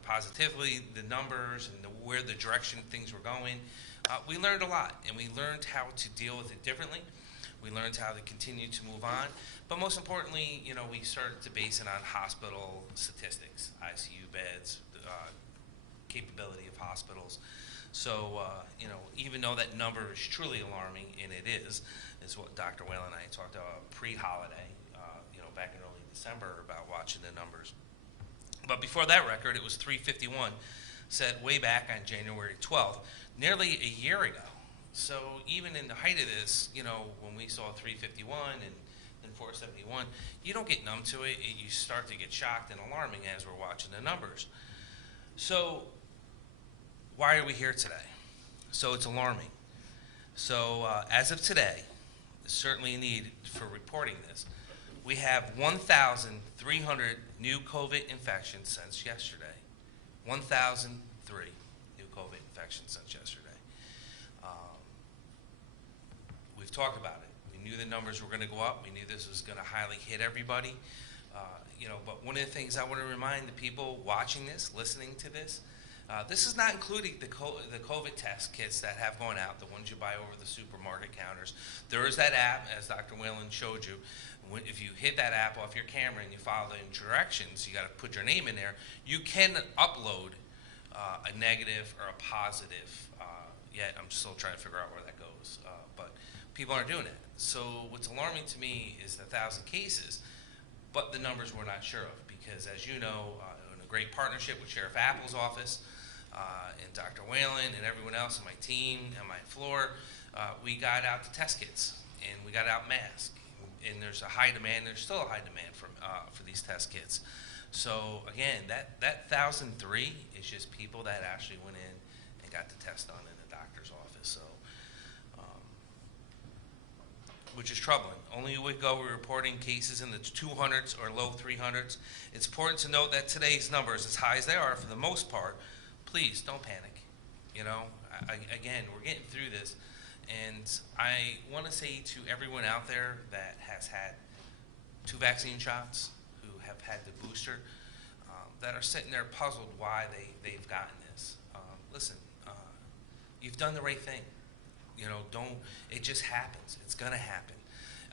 the positively, the numbers, and where the direction things were going. We learned a lot, and we learned how to deal with it differently. We learned how to continue to move on, but most importantly, we started to base it on hospital statistics, ICU beds, capability of hospitals. So, even though that number is truly alarming, and it is what Dr. Whalen and I talked about pre-holiday, back in early December about watching the numbers. But before that record, it was 351, set way back on January 12th, nearly a year ago. So even in the height of this, when we saw 351 and 471, you don't get numb to it. You start to get shocked and alarming as we're watching the numbers. So why are we here today? So it's alarming. So as of today, certainly a need for reporting this. We have 1,300 new COVID infections since yesterday. 1,003 new COVID infections since yesterday. We've talked about it. We knew the numbers were going to go up. We knew this was going to highly hit everybody. But one of the things I want to remind the people watching this, listening to this, this is not including the COVID test kits that have gone out, the ones you buy over the supermarket counters. There is that app, as Dr. Whalen showed you. If you hit that app off your camera and you follow the directions, you got to put your name in there. You can upload a negative or a positive. Yet I'm still trying to figure out where that goes. But people aren't doing it. So what's alarming to me is the 1,000 cases, but the numbers we're not sure of, because as you know, in a great partnership with Sheriff Apple's office and Dr. Whalen and everyone else on my team and my floor, we got out the test kits and we got out masks. And there's a high demand. There's still a high demand for these test kits. So again, that 1,003 is just people that actually went in and got the test done in the doctor's office. So, which is troubling. Only a week ago we were reporting cases in the 200s or low 300s. It's important to note that today's numbers, as high as they are for the most part, please don't panic. Again, we're getting through this. And I want to say to everyone out there that has had 2 vaccine shots, who have had the booster, that are sitting there puzzled why they've gotten this. Listen, you've done the right thing. It just happens. It's going to happen.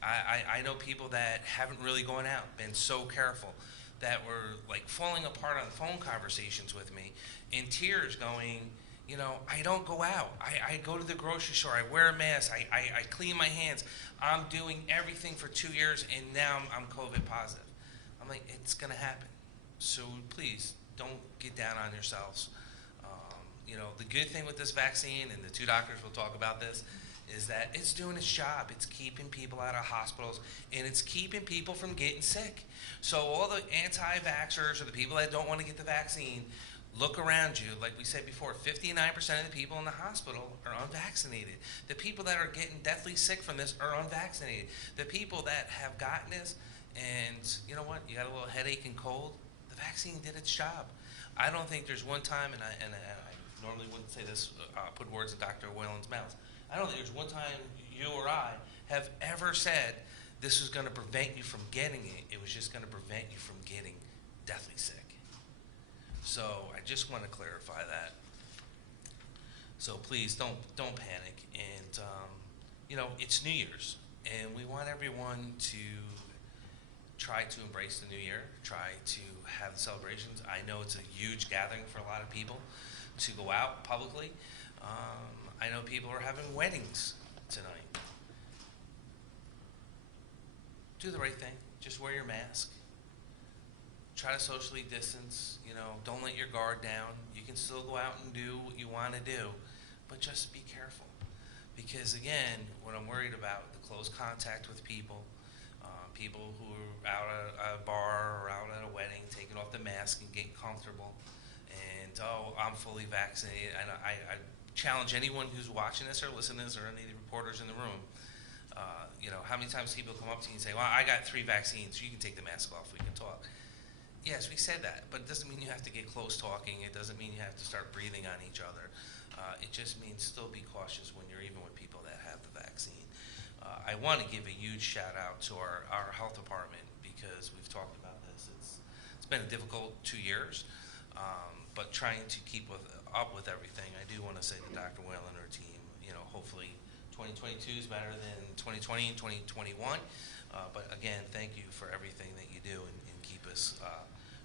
I know people that haven't really gone out, been so careful, that were like falling apart on phone conversations with me in tears going, I don't go out. I go to the grocery store. I wear a mask. I clean my hands. I'm doing everything for 2 years, and now I'm COVID positive. I'm like, it's going to happen. So please don't get down on yourselves. The good thing with this vaccine, and the 2 doctors will talk about this, is that it's doing its job. It's keeping people out of hospitals, and it's keeping people from getting sick. So all the anti-vaxxers or the people that don't want to get the vaccine, look around you. Like we said before, 59% of the people in the hospital are unvaccinated. The people that are getting deathly sick from this are unvaccinated. The people that have gotten this, and you know what, you got a little headache and cold, the vaccine did its job. I don't think there's one time, and I normally wouldn't say this, put words in Dr. Whalen's mouth. I don't think there's one time you or I have ever said this was going to prevent you from getting it. It was just going to prevent you from getting deathly sick. So I just want to clarify that. So please don't panic. And it's New Year's, and we want everyone to try to embrace the new year, try to have the celebrations. I know it's a huge gathering for a lot of people to go out publicly. I know people are having weddings tonight. Do the right thing. Just wear your mask. Try to socially distance. Don't let your guard down. You can still go out and do what you want to do, but just be careful. Because again, what I'm worried about, the close contact with people, people who are out at a bar or out at a wedding, taking off the mask and getting comfortable, and I'm fully vaccinated. And I challenge anyone who's watching this or listening to this, or any of the reporters in the room. How many times people come up to you and say, "Well, I got 3 vaccines. You can take the mask off. We can talk." Yes, we said that, but it doesn't mean you have to get close talking. It doesn't mean you have to start breathing on each other. It just means still be cautious when you're even with people that have the vaccine. I want to give a huge shout out to our health department, because we've talked about this. It's been a difficult 2 years, but but trying to keep up with everything. I do want to say to Dr. Whalen and her team, hopefully 2022 is better than 2020 and 2021. But again, thank you for everything that you do and keep us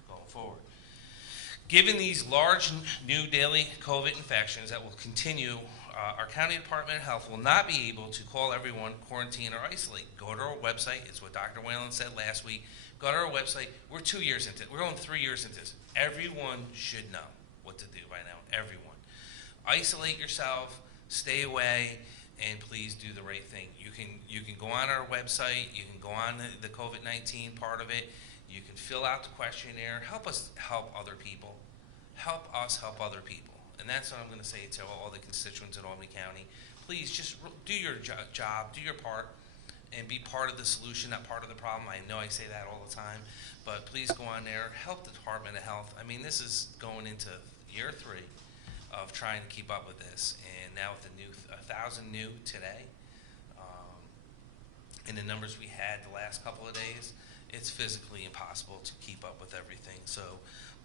going forward. Given these large new daily COVID infections that will continue, our County Department of Health will not be able to call everyone, quarantine, or isolate. Go to our website. It's what Dr. Whalen said last week. Go to our website. We're 2 years into it. We're going 3 years into this. Everyone should know what to do by now. Everyone. Isolate yourself. Stay away. And please do the right thing. You can go on our website. You can go on the COVID-19 part of it. You can fill out the questionnaire. Help us help other people. Help us help other people. And that's what I'm going to say to all the constituents in Albany County. Please just do your job, do your part, and be part of the solution, not part of the problem. I know I say that all the time, but please go on there. Help the Department of Health. I mean, this is going into year 3 of trying to keep up with this. And now with the new 1,000 new today, and the numbers we had the last couple of days, it's physically impossible to keep up with everything. So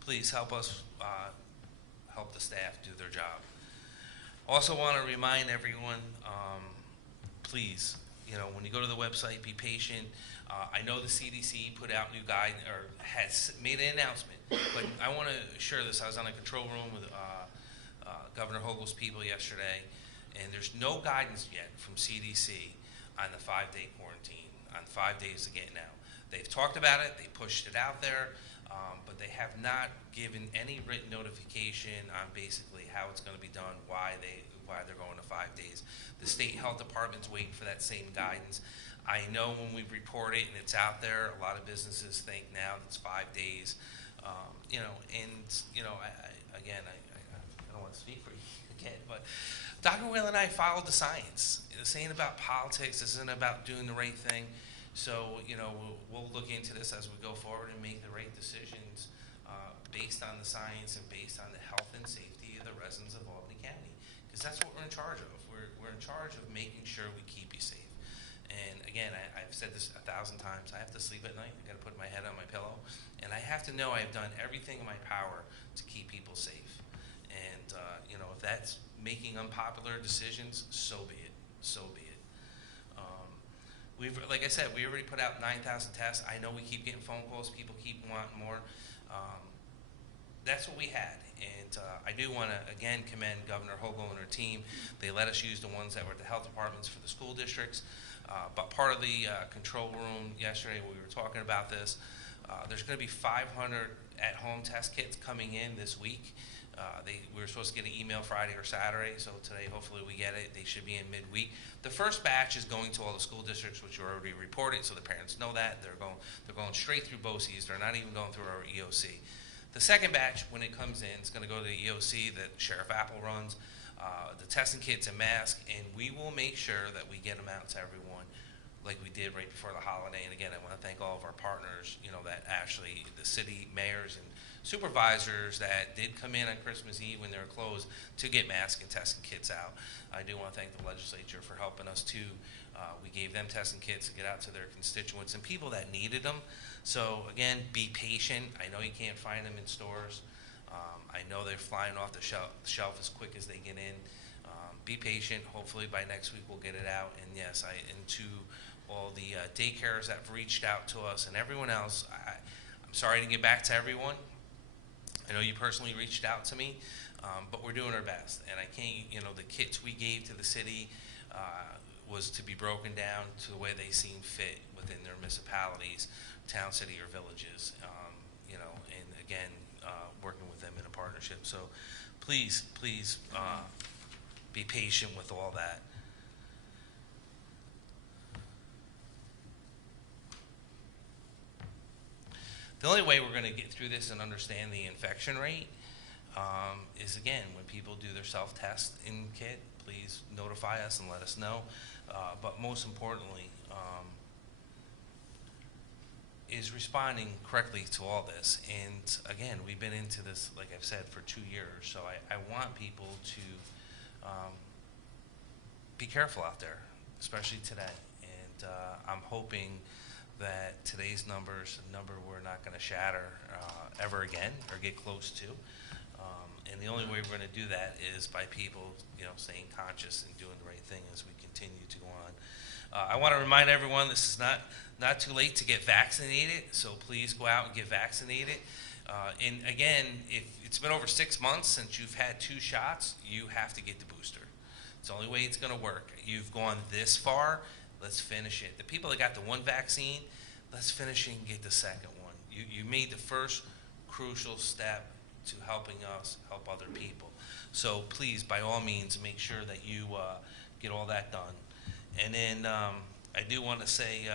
please help us help the staff do their job. Also want to remind everyone, please, when you go to the website, be patient. I know the CDC put out new guidance or has made an announcement, but I want to share this. I was on a control room with Governor Hochul's people yesterday, and there's no guidance yet from CDC on the 5-day quarantine, on 5 days again now. They've talked about it, they pushed it out there, but they have not given any written notification on basically how it's going to be done, why they're going to 5 days. The state health department's waiting for that same guidance. I know when we report it and it's out there, a lot of businesses think now it's 5 days. I don't want to speak for you again, but Dr. Whalen and I followed the science. This ain't about politics. This isn't about doing the right thing. So, we'll look into this as we go forward and make the right decisions based on the science and based on the health and safety of the residents of Albany County. Because that's what we're in charge of. We're in charge of making sure we keep you safe. And again, I've said this 1,000 times. I have to sleep at night. I got to put my head on my pillow. And I have to know I've done everything in my power to keep people safe. And, if that's making unpopular decisions, so be it. So be it. Like I said, we already put out 9,000 tests. I know we keep getting phone calls. People keep wanting more. That's what we had. And I do want to, again, commend Governor Hochul and her team. They let us use the ones that were at the health departments for the school districts. But part of the control room yesterday, when we were talking about this, there's going to be 500 at-home test kits coming in this week. We were supposed to get an email Friday or Saturday, so today hopefully we get it. They should be in midweek. The first batch is going to all the school districts, which are already reported, so the parents know that. They're going straight through BOCES. They're not even going through our EOC. The second batch, when it comes in, it's going to go to the EOC that Sheriff Apple runs, the testing kits and masks, and we will make sure that we get them out to everyone like we did right before the holiday. And again, I want to thank all of our partners, that actually the city mayors and supervisors that did come in on Christmas Eve when they were closed to get masks and testing kits out. I do want to thank the legislature for helping us too. We gave them testing kits to get out to their constituents and people that needed them. So again, be patient. I know you can't find them in stores. I know they're flying off the shelf as quick as they get in. Be patient. Hopefully by next week we'll get it out. And yes, and to all the daycares that have reached out to us and everyone else, I'm sorry to get back to everyone. I know you personally reached out to me, but we're doing our best. And I can't, the kits we gave to the city was to be broken down to the way they seem fit within their municipalities, town, city, or villages, and again, working with them in a partnership. So please be patient with all that. The only way we're going to get through this and understand the infection rate is, again, when people do their self-test in kit, please notify us and let us know. But most importantly, is responding correctly to all this. And again, we've been into this, like I've said, for 2 years. So I want people to be careful out there, especially today. And I'm hoping that today's numbers, a number we're not going to shatter ever again or get close to. the only way we're going to do that is by people, staying conscious and doing the right thing as we continue to go on. I want to remind everyone this is not too late to get vaccinated, so please go out and get vaccinated. And again, if it's been over 6 months since you've had 2 shots, you have to get the booster. It's the only way it's going to work. You've gone this far, let's finish it. The people that got the 1 vaccine, let's finish it and get the second one. You made the first crucial step to helping us help other people. So please, by all means, make sure that you get all that done. And then I do want to say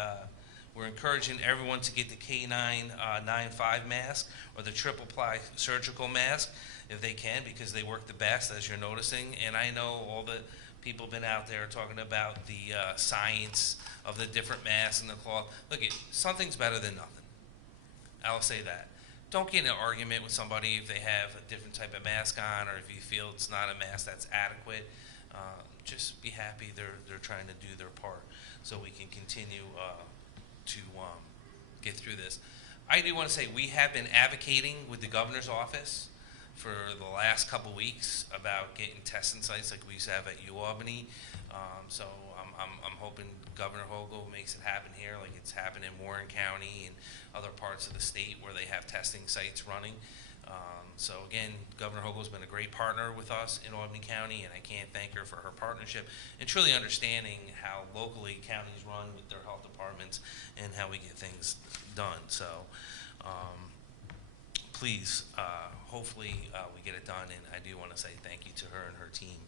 we're encouraging everyone to get the K995 mask or the triple ply surgical mask if they can, because they work the best, as you're noticing. And I know all the people have been out there talking about the science of the different masks and the cloth. Look, something's better than nothing. I'll say that. Don't get in an argument with somebody if they have a different type of mask on, or if you feel it's not a mask that's adequate. Just be happy they're trying to do their part so we can continue to get through this. I do want to say we have been advocating with the governor's office for the last couple weeks about getting testing sites like we used to have at UAlbany. So I'm hoping Governor Hochul makes it happen here, like it's happened in Warren County and other parts of the state where they have testing sites running. So again, Governor Hochul's been a great partner with us in Albany County, and I can't thank her for her partnership and truly understanding how locally counties run with their health departments and how we get things done. So please, hopefully we get it done, and I do want to say thank you to her and her team.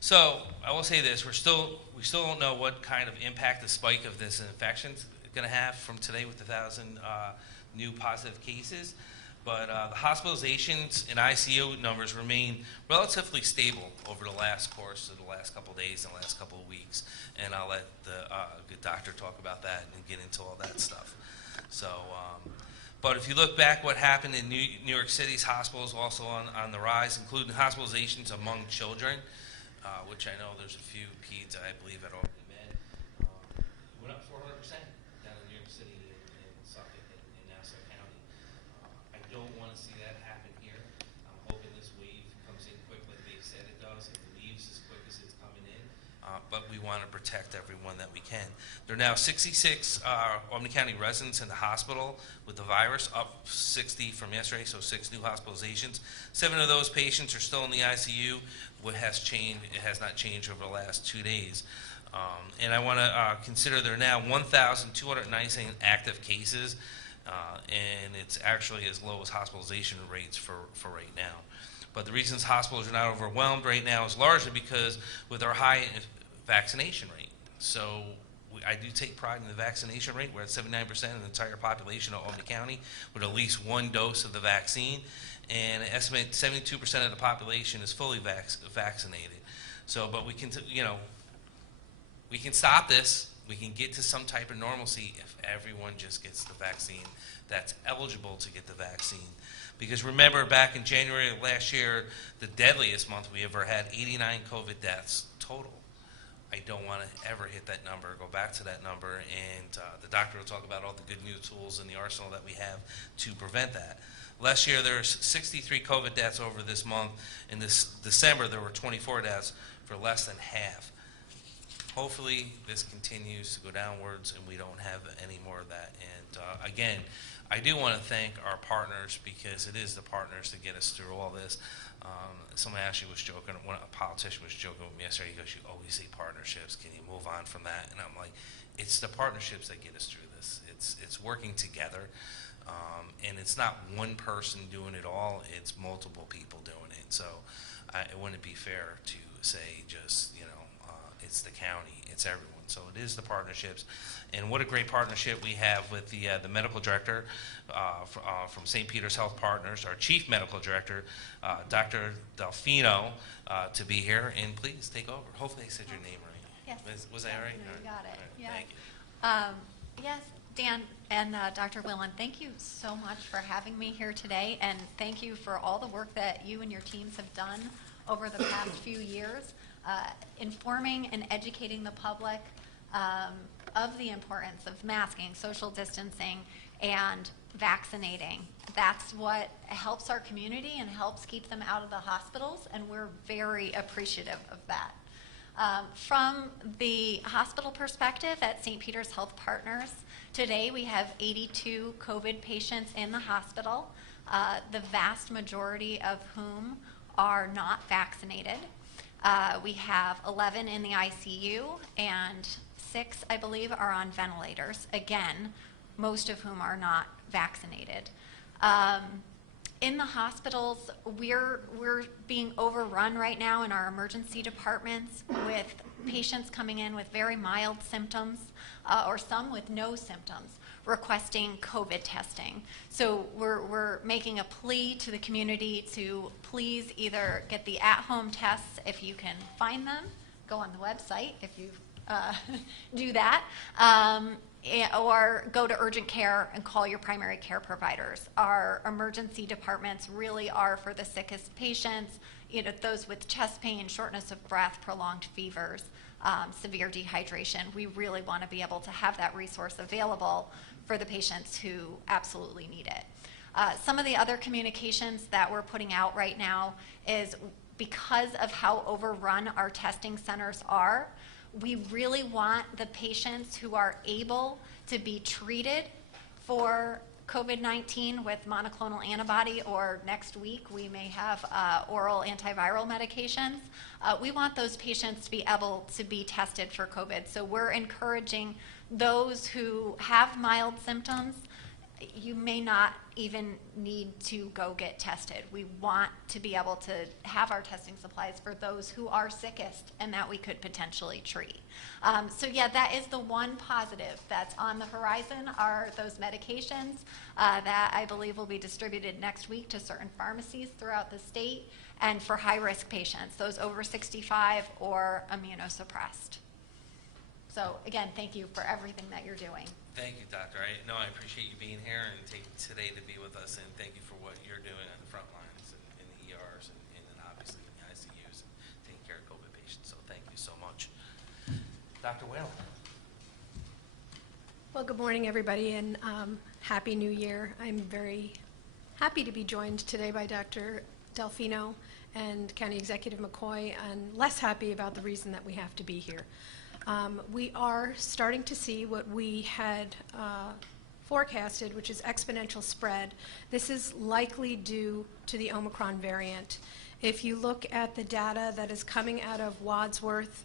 So I will say this: we still don't know what kind of impact the spike of this infection is going to have from today with 1,000 new positive cases. But the hospitalizations and ICU numbers remain relatively stable over the last course of the last couple of days and last couple of weeks. And I'll let the good doctor talk about that and get into all that stuff. So, but if you look back, what happened in New York City's hospitals also on the rise, including hospitalizations among children, which I know there's a few peds, I believe, at Albany Med. It went up 400% down in New York City and Suffolk and Nassau County. I don't want to see that happen here. I'm hoping this wave comes in quick like they said it does and leaves as quick as it's coming in. But we want to protect everyone that we can. There are now 66 Albany County residents in the hospital with the virus, up 60 from yesterday, so 6 new hospitalizations. 7 of those patients are still in the ICU. What has changed, it has not changed over the last 2 days. And I want to consider there are now 1,297 active cases, and it's actually as low as hospitalization rates for right now. But the reasons hospitals are not overwhelmed right now is largely because with our high vaccination rate. So I do take pride in the vaccination rate. We're at 79% of the entire population of Albany County with at least 1 dose of the vaccine, and an estimated 72% of the population is fully vaccinated. So, but we can, we can stop this. We can get to some type of normalcy if everyone just gets the vaccine that's eligible to get the vaccine. Because remember, back in January of last year, the deadliest month we ever had, 89 COVID deaths total. I don't want to ever hit that number, go back to that number, and the doctor will talk about all the good new tools in the arsenal that we have to prevent that. Last year, there were 63 COVID deaths over this month. In this December, there were 24 deaths for less than half. Hopefully, this continues to go downwards and we don't have any more of that. And again, I do want to thank our partners, because it is the partners that get us through all this. Someone actually was joking, a politician was joking with me yesterday. He goes, "You always say partnerships. Can you move on from that?" And I'm like, it's the partnerships that get us through this. It's working together. And it's not one person doing it all, it's multiple people doing it. So it wouldn't be fair to say just, it's the county, it's everyone. So it is the partnerships. And what a great partnership we have with the medical director from St. Peter's Health Partners, our chief medical director, Dr. Delfino, to be here. And please take over. Hopefully I said your name right. Yes. Was that right? You got it. Right. Yes. Thank you. Yes, Dan and Dr. Willen, thank you so much for having me here today, and thank you for all the work that you and your teams have done over the past few years, informing and educating the public of the importance of masking, social distancing, and vaccinating. That's what helps our community and helps keep them out of the hospitals, and we're very appreciative of that. From the hospital perspective at St. Peter's Health Partners, today we have 82 COVID patients in the hospital, the vast majority of whom are not vaccinated. We have 11 in the ICU and 6, I believe, are on ventilators. Again, most of whom are not vaccinated. In the hospitals, we're being overrun right now in our emergency departments with patients coming in with very mild symptoms or some with no symptoms requesting COVID testing. So we're making a plea to the community to please either get the at-home tests if you can find them, go on the website if you do that, or go to urgent care and call your primary care providers. Our emergency departments really are for the sickest patients, those with chest pain, shortness of breath, prolonged fevers, severe dehydration. We really want to be able to have that resource available for the patients who absolutely need it. Some of the other communications that we're putting out right now is because of how overrun our testing centers are, we really want the patients who are able to be treated for COVID-19 with monoclonal antibody, or next week we may have oral antiviral medications. We want those patients to be able to be tested for COVID. So we're encouraging those who have mild symptoms. You may not even need to go get tested. We want to be able to have our testing supplies for those who are sickest and that we could potentially treat. So yeah, that is the one positive that's on the horizon, are those medications that I believe will be distributed next week to certain pharmacies throughout the state, and for high-risk patients, those over 65 or immunosuppressed. So again, thank you for everything that you're doing. Thank you, Doctor. I appreciate you being here and taking today to be with us, and thank you for what you're doing on the front lines and in the ERs and obviously in the ICUs and taking care of COVID patients. So thank you so much. Dr. Whalen. Well, good morning, everybody, and Happy New Year. I'm very happy to be joined today by Dr. Delfino and County Executive McCoy, and less happy about the reason that we have to be here. We are starting to see what we had forecasted, which is exponential spread. This is likely due to the Omicron variant. If you look at the data that is coming out of Wadsworth,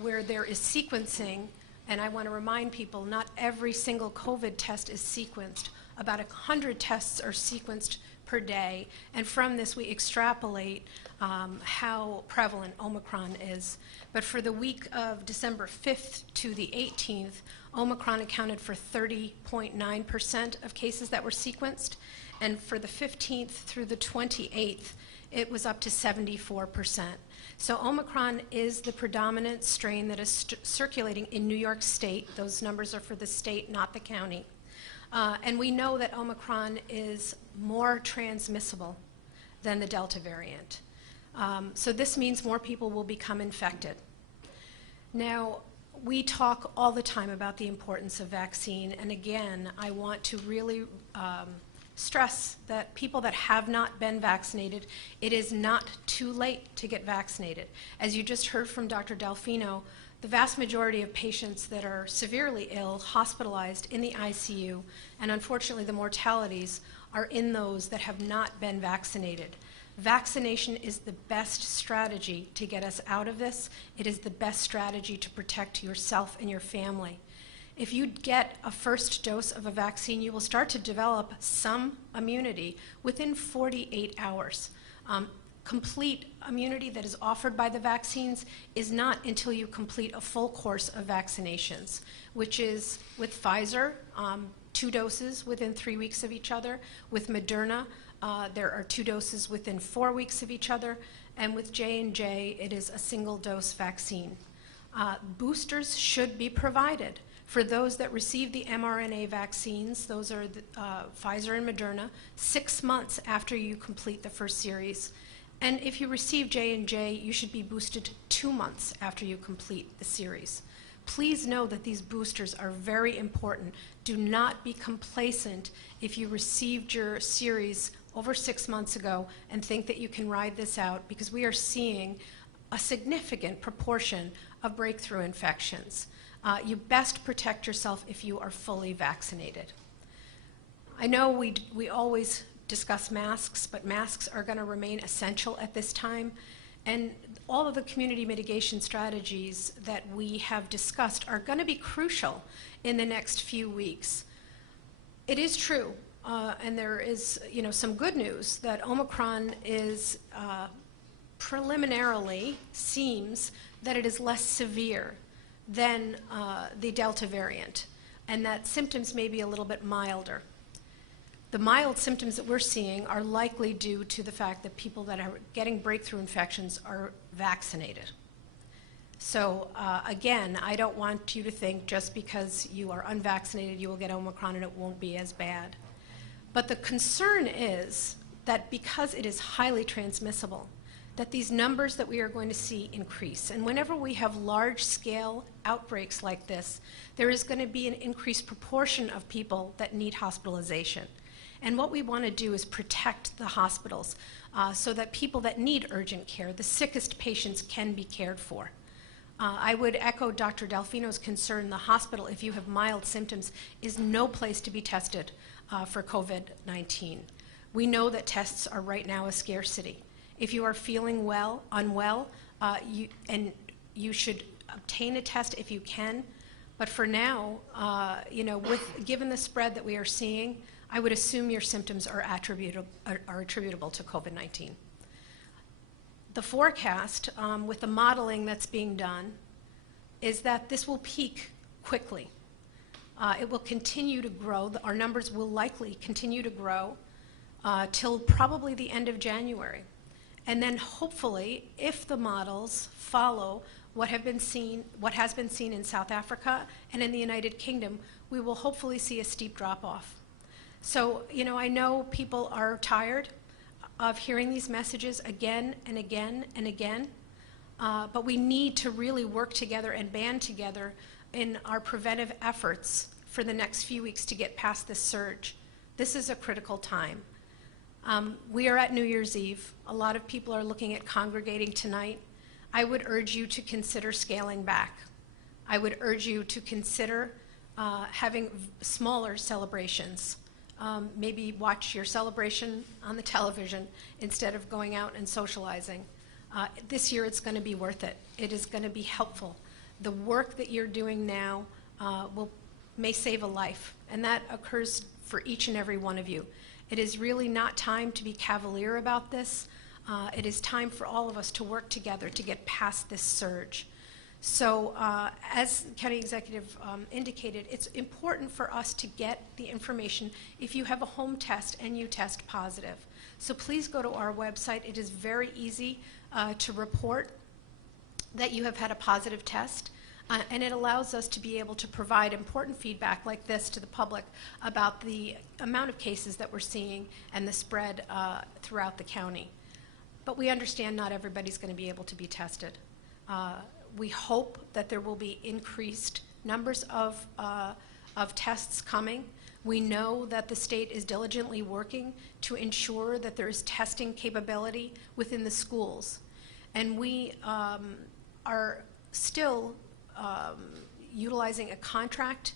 where there is sequencing, and I want to remind people, not every single COVID test is sequenced. About 100 tests are sequenced per day, and from this we extrapolate how prevalent Omicron is. But for the week of December 5th to the 18th, Omicron accounted for 30.9% of cases that were sequenced, and for the 15th through the 28th, it was up to 74%. So Omicron is the predominant strain that is circulating in New York State. Those numbers are for the state, not the county. And we know that Omicron is more transmissible than the Delta variant. So this means more people will become infected. Now, we talk all the time about the importance of vaccine, and again, I want to really stress that people that have not been vaccinated, it is not too late to get vaccinated. As you just heard from Dr. Delfino, the vast majority of patients that are severely ill, hospitalized in the ICU, and unfortunately the mortalities are in those that have not been vaccinated. Vaccination is the best strategy to get us out of this. It is the best strategy to protect yourself and your family. If you get a first dose of a vaccine, you will start to develop some immunity within 48 hours. Complete immunity that is offered by the vaccines is not until you complete a full course of vaccinations, which is with Pfizer, 2 doses within 3 weeks of each other. With Moderna, there are 2 doses within 4 weeks of each other. And with J&J, it is a single-dose vaccine. Boosters should be provided for those that receive the mRNA vaccines. Those are the, Pfizer and Moderna, 6 months after you complete the first series. And if you receive J&J, you should be boosted 2 months after you complete the series. please know that these boosters are very important. Do not be complacent if you received your series over 6 months ago and think that you can ride this out, because we are seeing a significant proportion of breakthrough infections. You best protect yourself if you are fully vaccinated. I know we always discuss masks, but masks are going to remain essential at this time. And all of the community mitigation strategies that we have discussed are going to be crucial in the next few weeks. It is true, and there is some good news, that Omicron is preliminarily seems that it is less severe than the Delta variant, and that symptoms may be a little bit milder. The mild symptoms that we're seeing are likely due to the fact that people that are getting breakthrough infections are vaccinated. So again, I don't want you to think just because you are unvaccinated you will get Omicron and it won't be as bad. But the concern is that because it is highly transmissible, that these numbers that we are going to see increase. And whenever we have large-scale outbreaks like this, there is going to be an increased proportion of people that need hospitalization. And what we want to do is protect the hospitals so that people that need urgent care, the sickest patients, can be cared for. I would echo Dr. Delfino's concern. The hospital, if you have mild symptoms, is no place to be tested for COVID-19. We know that tests are right now a scarcity. If you are feeling unwell, you should obtain a test if you can. But for now, given the spread that we are seeing, I would assume your symptoms are attributable to COVID-19. The forecast, with the modeling that's being done, is that this will peak quickly. It will continue to grow. Our numbers will likely continue to grow till probably the end of January. And then hopefully, if the models follow what has been seen in South Africa and in the United Kingdom, we will hopefully see a steep drop-off. So, I know people are tired of hearing these messages again and again and again, but we need to really work together and band together in our preventive efforts for the next few weeks to get past this surge. This is a critical time. We are at New Year's Eve. A lot of people are looking at congregating tonight. I would urge you to consider scaling back. I would urge you to consider having smaller celebrations. Maybe watch your celebration on the television instead of going out and socializing. This year it's going to be worth it. It is going to be helpful. The work that you're doing now may save a life, and that occurs for each and every one of you. It is really not time to be cavalier about this. It is time for all of us to work together to get past this surge. So as County Executive indicated, it's important for us to get the information if you have a home test and you test positive. So please go to our website. It is very easy to report that you have had a positive test. And it allows us to be able to provide important feedback like this to the public about the amount of cases that we're seeing and the spread throughout the county. But we understand not everybody's going to be able to be tested. We hope that there will be increased numbers of tests coming. We know that the state is diligently working to ensure that there is testing capability within the schools. And we are still utilizing a contract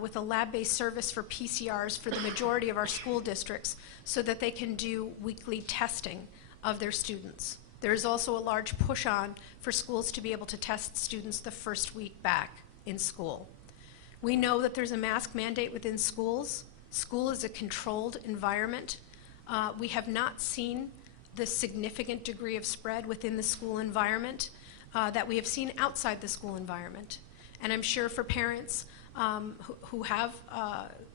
with a lab-based service for PCRs for the majority of our school districts so that they can do weekly testing of their students. There is also a large push on for schools to be able to test students the first week back in school. We know that there's a mask mandate within schools. School is a controlled environment. We have not seen the significant degree of spread within the school environment that we have seen outside the school environment. And I'm sure for parents who have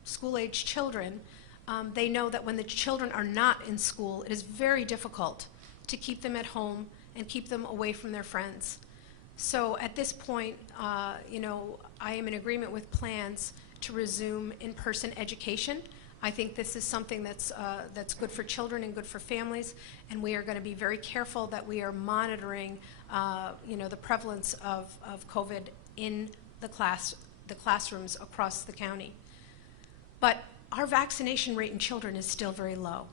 school-age children, they know that when the children are not in school, it is very difficult to keep them at home and keep them away from their friends. So at this point, I am in agreement with plans to resume in-person education. I think this is something that's good for children and good for families, and we are going to be very careful that we are monitoring, the prevalence of COVID in the classrooms across the county. But our vaccination rate in children is still very low.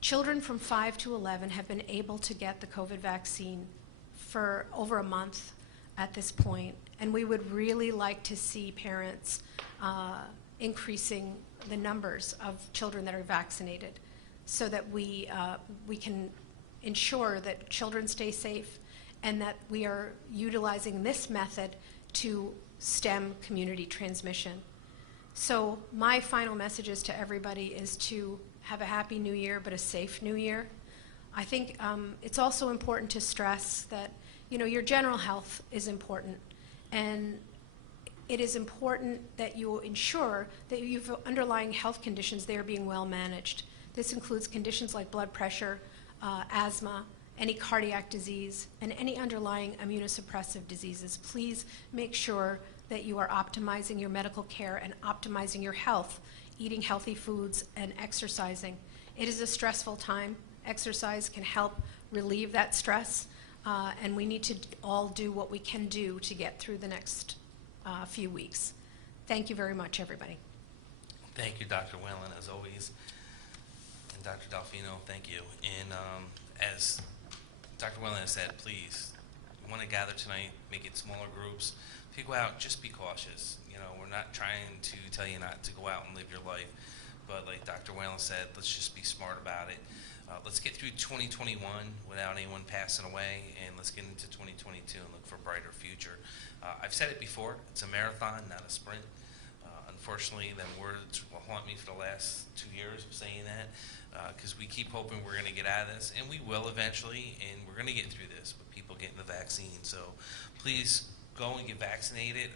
Children from 5 to 11 have been able to get the COVID vaccine for over a month at this point, and we would really like to see parents increasing the numbers of children that are vaccinated so that we can ensure that children stay safe and that we are utilizing this method to stem community transmission. So my final messages to everybody is to have a happy new year, but a safe new year. I think it's also important to stress that, you know, your general health is important, and it is important that you ensure that you have underlying health conditions, they are being well managed. This includes conditions like blood pressure, asthma, any cardiac disease, and any underlying immunosuppressive diseases. Please make sure that you are optimizing your medical care and optimizing your health, eating healthy foods and exercising. It is a stressful time. Exercise can help relieve that stress, and we need to all do what we can do to get through the next few weeks. Thank you very much, everybody. Thank you, Dr. Whalen, as always. And Dr. Delfino, thank you. And as Dr. Whalen has said, please, you want to gather tonight, make it smaller groups. If you go out, just be cautious. You know, we're not trying to tell you not to go out and live your life, but like Dr. Whalen said, let's just be smart about it. Let's get through 2021 without anyone passing away, and let's get into 2022 and look for a brighter future. I've said it before, it's a marathon, not a sprint. Unfortunately, them words will haunt me for the last 2 years of saying that, because we keep hoping we're going to get out of this, and we will eventually, and we're going to get through this with people getting the vaccine. So please go and get vaccinated.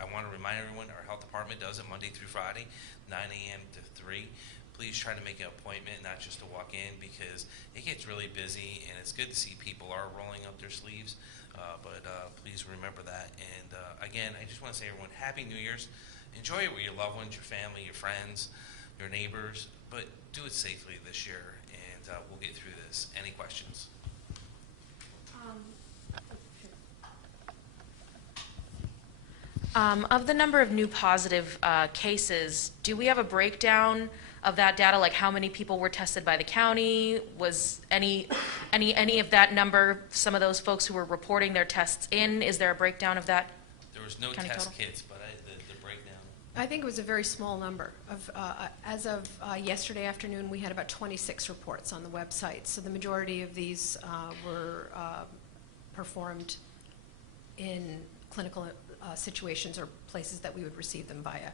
I want to remind everyone, our health department does it Monday through Friday, 9 a.m. to 3. Please try to make an appointment, not just to walk in, because it gets really busy, and it's good to see people are rolling up their sleeves. But please remember that. And again, I just want to say, everyone, Happy New Year's. Enjoy it with your loved ones, your family, your friends, your neighbors, but do it safely this year, and we'll get through this. Any questions? Of the number of new positive cases, do we have a breakdown of that data, like how many people were tested by the county? Was any of that number, some of those folks who were reporting their tests in, is there a breakdown of that? There was no County test total? kits, but the breakdown. I think it was a very small number. As of yesterday afternoon, we had about 26 reports on the website. So the majority of these were performed in clinical situations or places that we would receive them via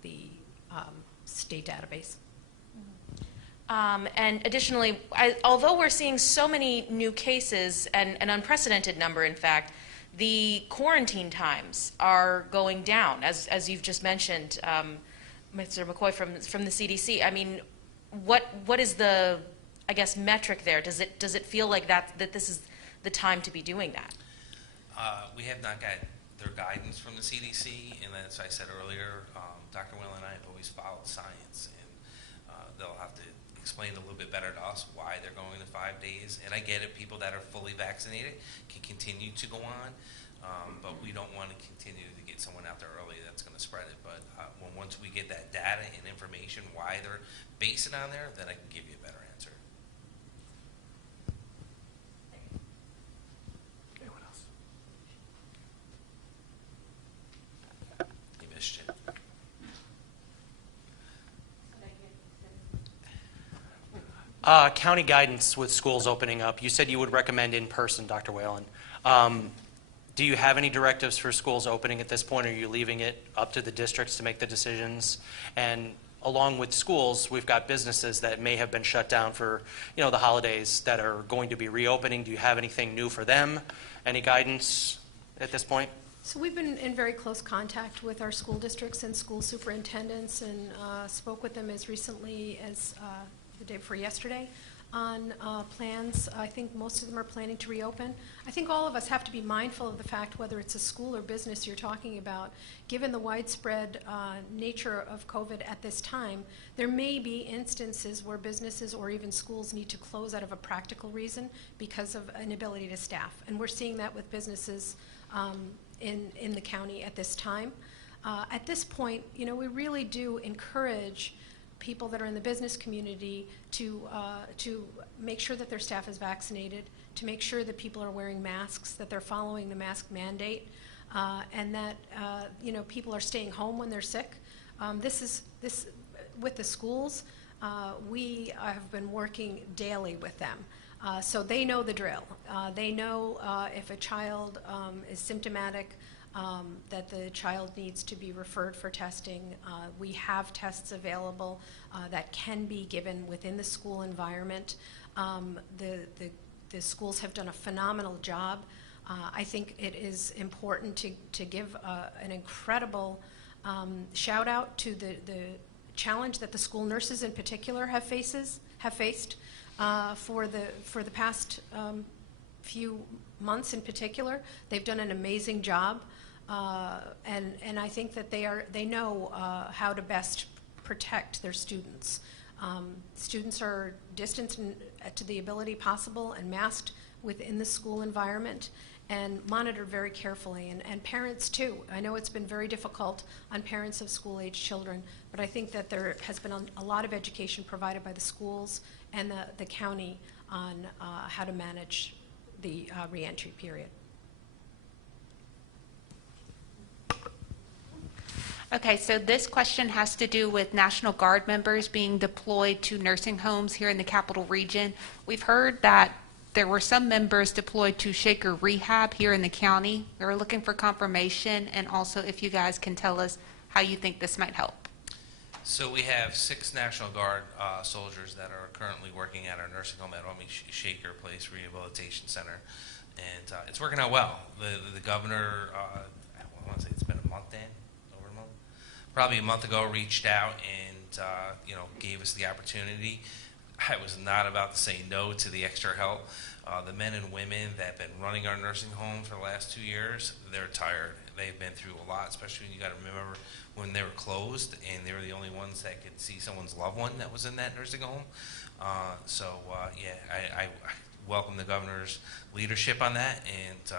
the state database. And additionally, although we're seeing so many new cases, and an unprecedented number, in fact, the quarantine times are going down, as you've just mentioned, Mr. McCoy from the CDC. I mean, what is the, I guess, metric there? Does it feel like that this is the time to be doing that? We have not got their guidance from the CDC, and as I said earlier, Dr. Whalen and I have always followed science, and they'll have to explain a little bit better to us why they're going to 5 days. And I get it, people that are fully vaccinated can continue to go on, but we don't want to continue to get someone out there early that's going to spread it. But once we get that data and information, why they're basing on there, then I can give you a better answer. Anyone else? You missed it. County guidance with schools opening up. You said you would recommend in person, Dr. Whalen. Do you have any directives for schools opening at this point, or are you leaving it up to the districts to make the decisions? And along with schools, we've got businesses that may have been shut down for, the holidays that are going to be reopening. Do you have anything new for them? Any guidance at this point? So we've been in very close contact with our school districts and school superintendents, and spoke with them as recently as the day before yesterday on plans. I think most of them are planning to reopen. I think all of us have to be mindful of the fact, whether it's a school or business you're talking about, given the widespread nature of COVID at this time, there may be instances where businesses or even schools need to close out of a practical reason because of inability to staff. And we're seeing that with businesses in the county at this time. At this point, we really do encourage people that are in the business community to make sure that their staff is vaccinated, to make sure that people are wearing masks, that they're following the mask mandate, and that people are staying home when they're sick. This with the schools. We have been working daily with them. So they know the drill. They know if a child is symptomatic, that the child needs to be referred for testing. We have tests available that can be given within the school environment. The schools have done a phenomenal job. I think it is important to give an incredible shout out to the challenge that the school nurses in particular have faced for the past few months in particular. They've done an amazing job, and I think that they know how to best protect their students. Students are distanced to the ability possible and masked within the school environment and monitored very carefully, and parents too. I know it's been very difficult on parents of school-age children, but I think that there has been a lot of education provided by the schools and the county on how to manage the reentry period. Okay, so this question has to do with National Guard members being deployed to nursing homes here in the Capital Region. We've heard that there were some members deployed to Shaker Rehab here in the county. We were looking for confirmation, and also if you guys can tell us how you think this might help. So we have 6 National Guard soldiers that are currently working at our nursing home at Albany Shaker Place Rehabilitation Center, and it's working out well. The governor, I want to say it's been a month, Dan? Over a month? Probably a month ago, reached out and gave us the opportunity. I was not about to say no to the extra help. The men and women that have been running our nursing home for the last 2 years, they're tired. They've been through a lot, especially when you got to remember when they were closed and they were the only ones that could see someone's loved one that was in that nursing home. I welcome the governor's leadership on that and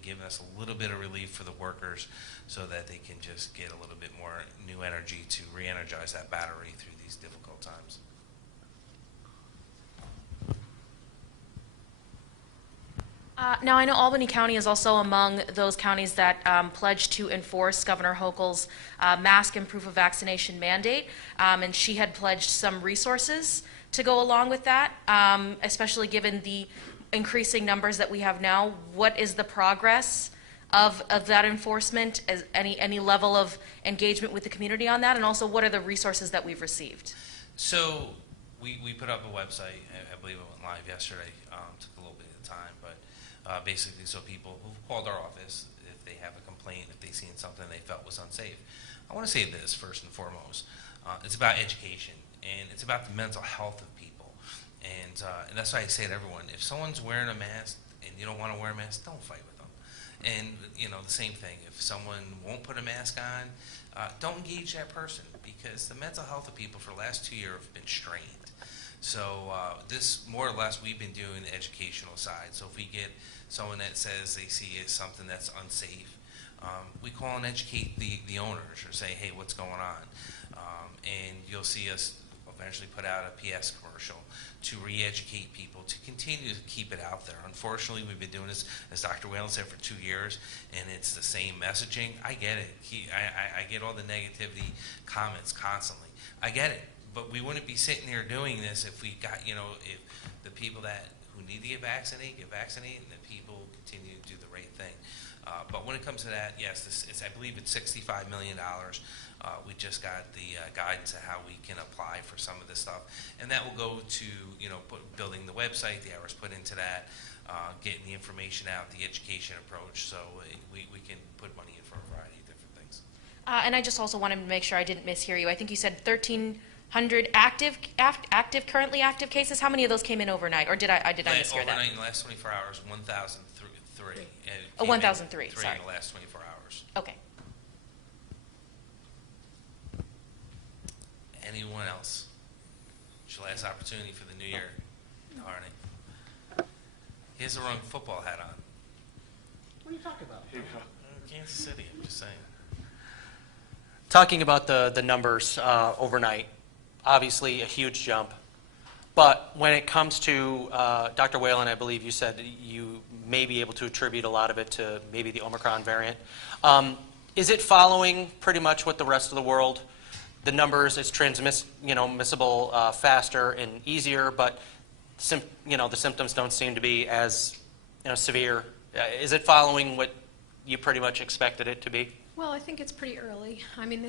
giving us a little bit of relief for the workers so that they can just get a little bit more new energy to re-energize that battery through these difficult times. Now, I know Albany County is also among those counties that pledged to enforce Governor Hochul's mask and proof of vaccination mandate, and she had pledged some resources to go along with that, especially given the increasing numbers that we have now. What is the progress of that enforcement? Any level of engagement with the community on that, and also what are the resources that we've received? So we put up a website. I believe it went live yesterday. Took a little bit of time, but basically so people who've called our office, if they have a complaint, if they've seen something they felt was unsafe. I want to say this first and foremost. It's about education, and it's about the mental health of people. And that's why I say to everyone, if someone's wearing a mask and you don't want to wear a mask, don't fight with them. And, the same thing. If someone won't put a mask on, don't engage that person, because the mental health of people for the last 2 years have been strained. So this, more or less, we've been doing the educational side. So if we get someone that says they see it as something that's unsafe, we call and educate the owners or say, hey, what's going on? And you'll see us eventually put out a PS commercial to re-educate people, to continue to keep it out there. Unfortunately, we've been doing this, as Dr. Whalen said, for 2 years, and it's the same messaging. I get it. I get all the negativity comments constantly. I get it. But we wouldn't be sitting here doing this if we got, if the people who need to get vaccinated, and the people continue to do the right thing. But when it comes to that, yes, I believe it's $65 million. We just got the guidance of how we can apply for some of this stuff. And that will go to, building the website, the hours put into that, getting the information out, the education approach. So we can put money in for a variety of different things. And I just also wanted to make sure I didn't mishear you. I think you said 1,300 currently active cases. How many of those came in overnight, or did I mishear that? Overnight in the last 24 hours, 1,003. Oh, 1,003. Sorry. In the last 24 hours. Okay. Anyone else? It's your last opportunity for the new year. Darn it. He has the wrong football hat on. What are you talking about? Kansas City, I'm just saying. Talking about the numbers overnight, obviously a huge jump. But when it comes to, Dr. Whalen, I believe you said that you may be able to attribute a lot of it to maybe the Omicron variant. Is it following pretty much what the rest of the world, the numbers, it's transmissible faster and easier, but the symptoms don't seem to be as severe? Is it following what you pretty much expected it to be? Well, I think it's pretty early. I mean,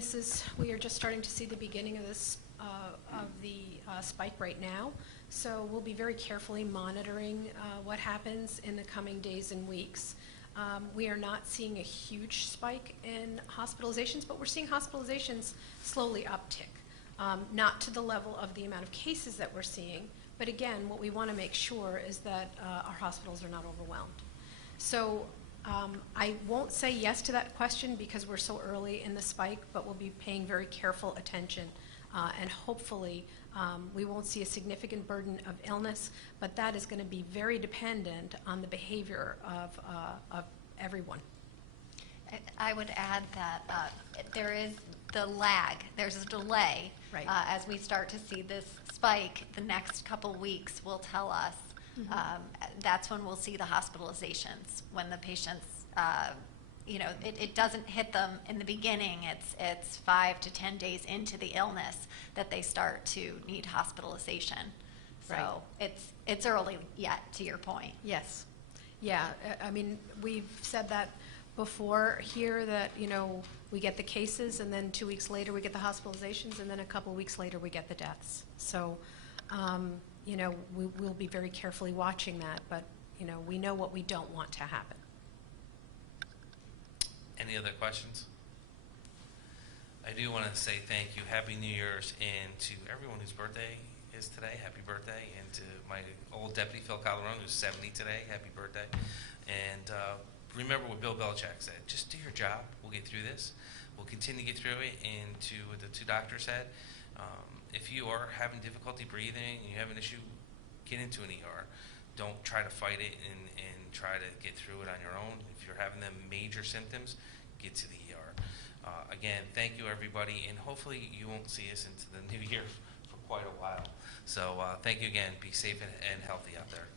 we are just starting to see the beginning of this, of the spike right now. So we'll be very carefully monitoring what happens in the coming days and weeks. We are not seeing a huge spike in hospitalizations, but we're seeing hospitalizations slowly uptick. Not to the level of the amount of cases that we're seeing, but again, what we want to make sure is that our hospitals are not overwhelmed. So I won't say yes to that question because we're so early in the spike, but we'll be paying very careful attention. And hopefully we won't see a significant burden of illness, but that is going to be very dependent on the behavior of everyone. I would add that there is the lag, there's a delay. Right. As we start to see this spike, the next couple weeks will tell us. That's when we'll see the hospitalizations, when the patients, it doesn't hit them in the beginning. It's 5 to 10 days into the illness that they start to need hospitalization. So Right. it's early yet, to your point. Yes. Yeah, I mean, we've said that before here that, we get the cases and then 2 weeks later we get the hospitalizations and then a couple weeks later we get the deaths. So, we'll be very carefully watching that, but, we know what we don't want to happen. Any other questions? I do want to say thank you, Happy New Year's, and to everyone whose birthday is today, happy birthday, and to my old deputy, Phil Calderon, who's 70 today, happy birthday. And remember what Bill Belichick said, just do your job, we'll get through this. We'll continue to get through it, and to what the two doctors said, if you are having difficulty breathing, and you have an issue, get into an ER. Don't try to fight it and try to get through it on your own. If you're having them major symptoms, get to the ER. Again, thank you everybody, and hopefully you won't see us into the new year for quite a while. So thank you again. Be safe and healthy out there.